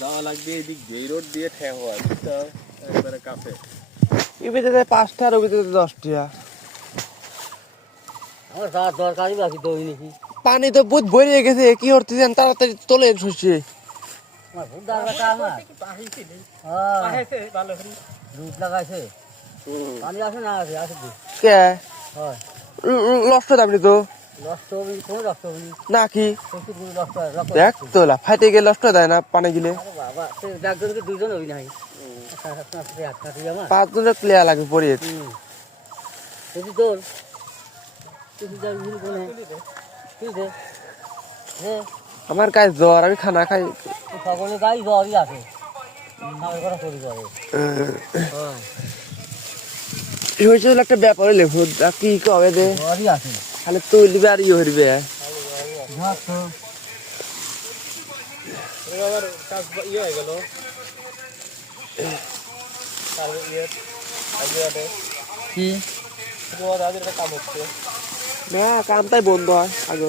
যাওয়া লাগবে এদিক দিয়ে রোড দিয়ে ঠেক হয় একবারে কাছে এই ভিতরে 5টা আর ওই ভিতরে 10টা আমার যাওয়ার দরকারই বাকি দই নাকি পানি তো বহুত ভরে গেছে কি করতেছেন তাড়াতাড়ি তোলেন শস্যে আমার ভুল দরকার আমার ভালো দুধ লাগাইছে পানি আসে না আসে আসে কে হয় লষ্ট দামনি তো নষ্ট হবি কোনো নষ্ট হবি নাকি প্রচুর কোনো নষ্ট হয় দেখ তোলা ফাইটে গেলে লষ্ট দেয় না পানি গিলে বাবা সে একজনকে দুইজন হবি নাই আমার 5 জনের প্লেয়ার লাগবে পরে যদি তোর তুই যাই ভুল কোনে তুই দে দে আমার গায়ে জ্বর আমি খানা খাই সকলে গাই জ্বরই আছে আমার কথা করি করে এই হয়েছে একটা ব্যাপার হইলে কি কবে দে জ্বরই আছে খালি তুলবে আর ইয়ে হইবে জ্বর তো আবার কাজ ইয়ে হয়ে গেল তার ইয়ে আগে কি কাম হচ্ছে না কামটাই বন্ধ হয় আগে